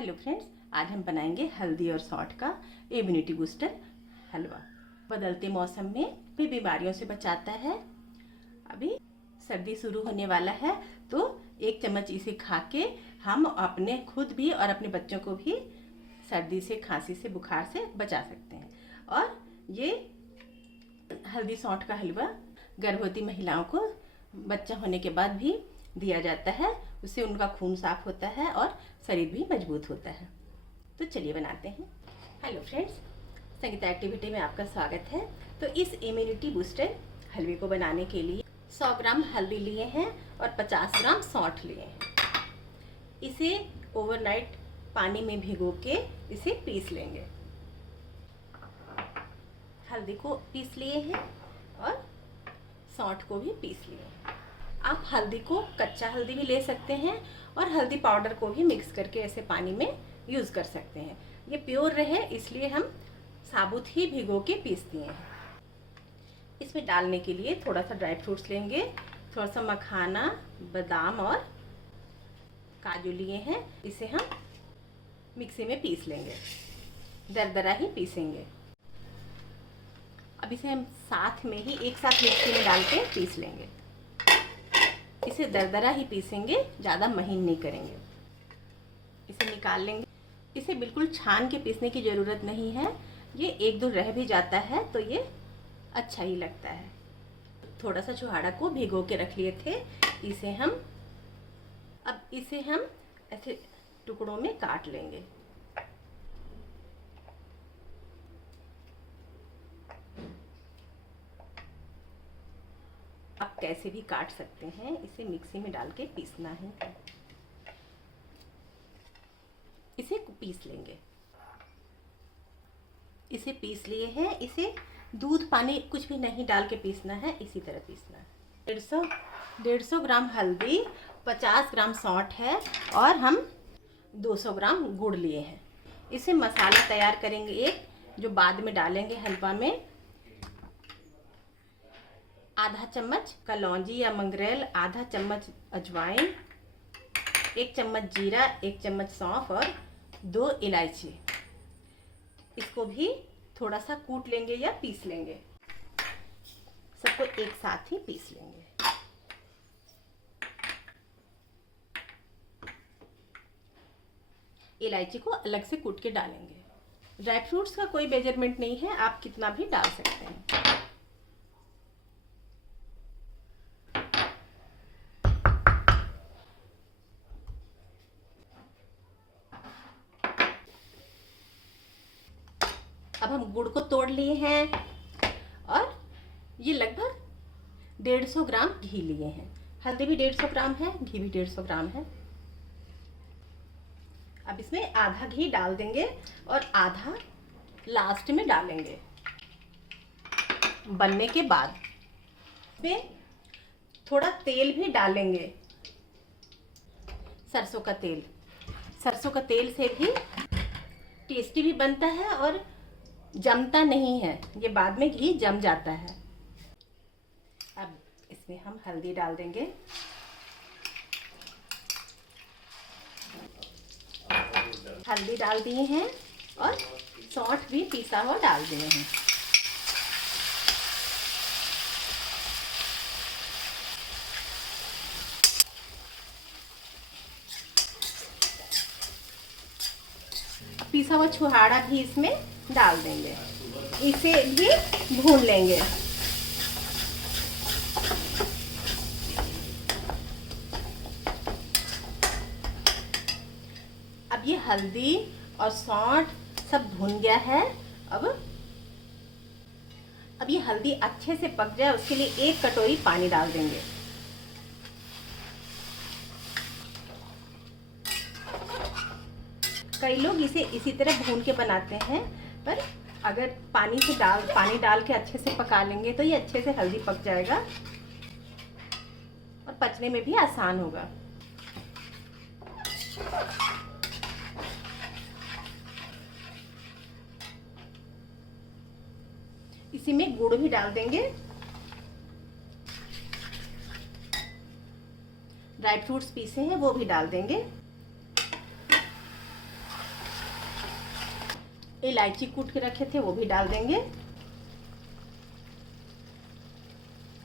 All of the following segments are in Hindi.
हेलो फ्रेंड्स, आज हम बनाएंगे हल्दी और सौंठ का इम्यूनिटी बूस्टर हलवा। बदलते मौसम में भी बीमारियों से बचाता है। अभी सर्दी शुरू होने वाला है तो 1 चम्मच इसे खा के हम अपने खुद भी और अपने बच्चों को भी सर्दी से, खांसी से, बुखार से बचा सकते हैं। और ये हल्दी सौंठ का हलवा गर्भवती महिलाओं को बच्चा होने के बाद भी दिया जाता है। उससे उनका खून साफ होता है और शरीर भी मजबूत होता है। तो चलिए बनाते हैं। हेलो फ्रेंड्स, संगीता एक्टिविटी में आपका स्वागत है। तो इस इम्यूनिटी बूस्टर हलवे को बनाने के लिए 100 ग्राम हल्दी लिए हैं और 50 ग्राम सौंठ लिए हैं। इसे ओवरनाइट पानी में भिगो के इसे पीस लेंगे। हल्दी को पीस लिए हैं और सौंठ को भी पीस लिए हैं। आप हल्दी को कच्चा हल्दी भी ले सकते हैं और हल्दी पाउडर को भी मिक्स करके ऐसे पानी में यूज़ कर सकते हैं। ये प्योर रहे इसलिए हम साबुत ही भिगो के पीस दिए हैं। इसमें डालने के लिए थोड़ा सा ड्राई फ्रूट्स लेंगे, थोड़ा सा मखाना, बादाम और काजू लिए हैं। इसे हम मिक्सी में पीस लेंगे, दरदरा ही पीसेंगे। अब इसे हम साथ में ही एक साथ मिक्सी में डाल के पीस लेंगे। इसे दरदरा ही पीसेंगे, ज़्यादा महीन नहीं करेंगे। इसे निकाल लेंगे। इसे बिल्कुल छान के पीसने की ज़रूरत नहीं है। ये एक दो रह भी जाता है तो ये अच्छा ही लगता है। थोड़ा सा छुहाड़ा को भिगो के रख लिए थे। इसे हम ऐसे टुकड़ों में काट लेंगे। आप कैसे भी काट सकते हैं। इसे मिक्सी में डाल के पीसना है। इसे पीस लेंगे। इसे पीस लिए हैं। इसे दूध पानी कुछ भी नहीं डाल के पीसना है, इसी तरह पीसना है। 150 ग्राम हल्दी, 50 ग्राम सौंठ है और हम 200 ग्राम गुड़ लिए हैं। इसे मसाला तैयार करेंगे एक, जो बाद में डालेंगे हलवा में। आधा चम्मच कलौंजी या मंगरेल, आधा चम्मच अजवाइन, 1 चम्मच जीरा, 1 चम्मच सौंफ और 2 इलायची। इसको भी थोड़ा सा कूट लेंगे या पीस लेंगे। सबको एक साथ ही पीस लेंगे। इलायची को अलग से कूट के डालेंगे। ड्राई फ्रूट्स का कोई मेजरमेंट नहीं है, आप कितना भी डाल सकते हैं। अब हम गुड़ को तोड़ लिए हैं और ये लगभग 150 ग्राम घी लिए हैं। हल्दी भी 150 ग्राम है, घी भी 150 ग्राम है। अब इसमें आधा घी डाल देंगे और आधा लास्ट में डालेंगे बनने के बाद। इसमें थोड़ा तेल भी डालेंगे, सरसों का तेल। सरसों का तेल से भी टेस्टी भी बनता है और जमता नहीं है। ये बाद में घी जम जाता है। अब इसमें हम हल्दी डाल देंगे। हल्दी डाल दिए हैं और सौंठ भी पीसा हुआ डाल दिए हैं। पीसा हुआ छुहाड़ा भी इसमें डाल देंगे। इसे भी भून लेंगे। अब ये हल्दी और सौंठ सब भुन गया है। अब ये हल्दी अच्छे से पक जाए उसके लिए 1 कटोरी पानी डाल देंगे। कई लोग इसे इसी तरह भून के बनाते हैं, पर अगर पानी डाल के अच्छे से पका लेंगे तो ये अच्छे से हल्दी पक जाएगा और पचने में भी आसान होगा। इसी में गुड़ भी डाल देंगे। ड्राई फ्रूट्स पीसे हैं वो भी डाल देंगे। इलायची कूट के रखे थे वो भी डाल देंगे।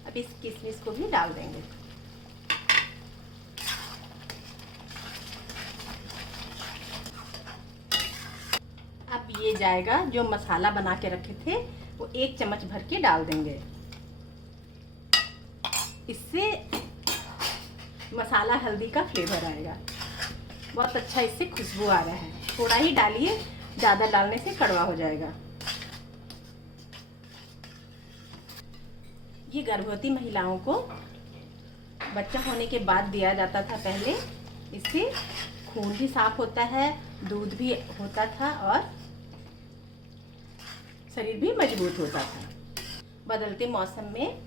अब इस किशमिश को भी डाल देंगे। अब ये जाएगा जो मसाला बना के रखे थे वो 1 चम्मच भर के डाल देंगे। इससे मसाला हल्दी का फ्लेवर आएगा, बहुत अच्छा इससे खुशबू आ रहा है। थोड़ा ही डालिए, ज़्यादा डालने से कड़वा हो जाएगा। ये गर्भवती महिलाओं को बच्चा होने के बाद दिया जाता था पहले। इससे खून भी साफ होता है, दूध भी होता था और शरीर भी मजबूत होता था। बदलते मौसम में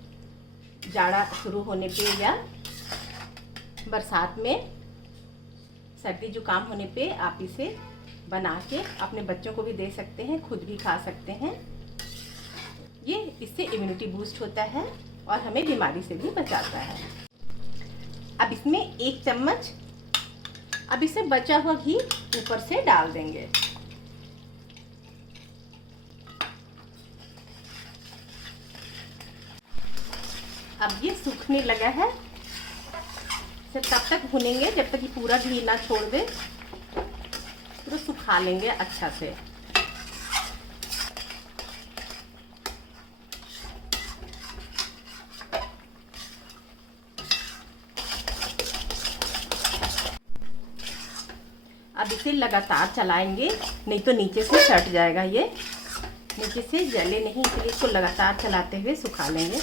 जाड़ा शुरू होने पे या बरसात में सर्दी जुकाम होने पे आप इसे बना के अपने बच्चों को भी दे सकते हैं, खुद भी खा सकते हैं। ये इससे इम्यूनिटी बूस्ट होता है और हमें बीमारी से भी बचाता है। अब इसमें 1 चम्मच अब इसे बचा हुआ घी ऊपर से डाल देंगे। अब ये सूखने लगा है, इसे तब तक भूनेंगे जब तक कि पूरा घी ना छोड़ दे। पूरा सुखा लेंगे अच्छा से। अब इसे लगातार चलाएंगे, नहीं तो नीचे से सट जाएगा। ये नीचे से जले नहीं, इसलिए इसको लगातार चलाते हुए सुखा लेंगे।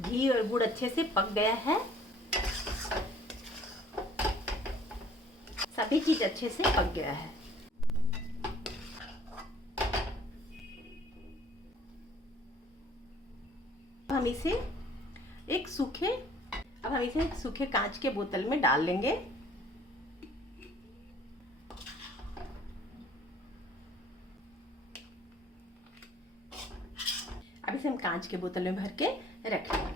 घी और गुड़ अच्छे से पक गया है, सभी चीज अच्छे से पक गया है। हम इसे एक सूखे कांच के बोतल में डाल लेंगे। अब इसे हम कांच के बोतल में भर के रखेंगे।